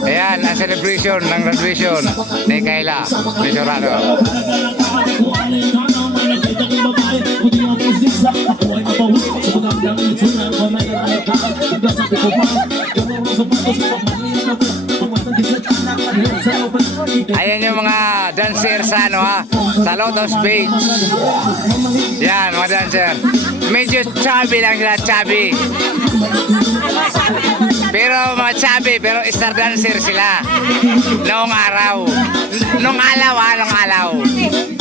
Ayan, ang celebration ng graduation ni Kayla Misurado. Ayan yung mga dancer sa ano ha, sa Lotus Beach. Yan, mga dancer. Medyo chubby lang sila, chubby. Pero mga chubby, pero star dancer sila. Noong araw. Nung alaw ha, nung alaw.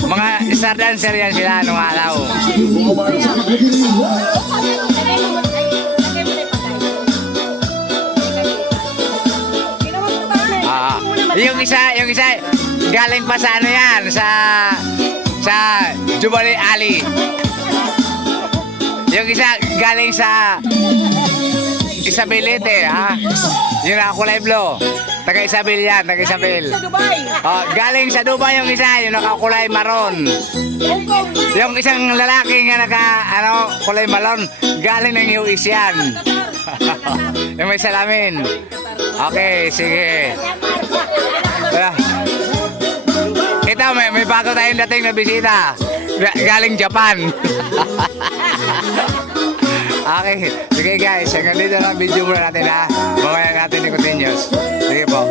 Mga star dancer yan sila nung alaw. Yung isa galing pa sa ano yan, sa Jubilee Alley. Yung isa galing sa Isabelite, ha? Yung nakakulay blue. Taga Isabel yan, taga Isabel. Oh, galing sa Dubai yung isa, yung nakakulay maroon. Yung isang lalaki nga kulay maroon, galing ng US yan. Yung may salamin. Okay, sige. Ito, may bago tayong dating na bisita. Galing Japan. Okay, sige guys, hanggang dito lang video muna natin ha. Mamaya natin i-continuous. Sige po.